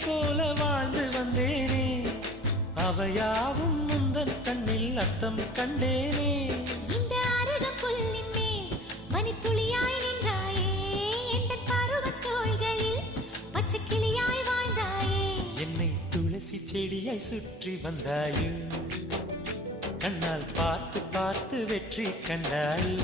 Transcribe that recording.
போல வாழ்ந்து வந்தேனே அவையாவும் முந்தன் கண்ணில் அர்த்தம் கண்டேனே இந்த அருக புல்லின் மேல் மணித்துளியாய் நின்றாயே எந்த பருவத் தோள்களில் பச்சை கிளியாய் வாழ்ந்தாயே என்னை துளசி செடியாய் சுற்றி வந்தாயோ கண்ணால் பார்த்து பார்த்து வெற்றி கண்டாயோ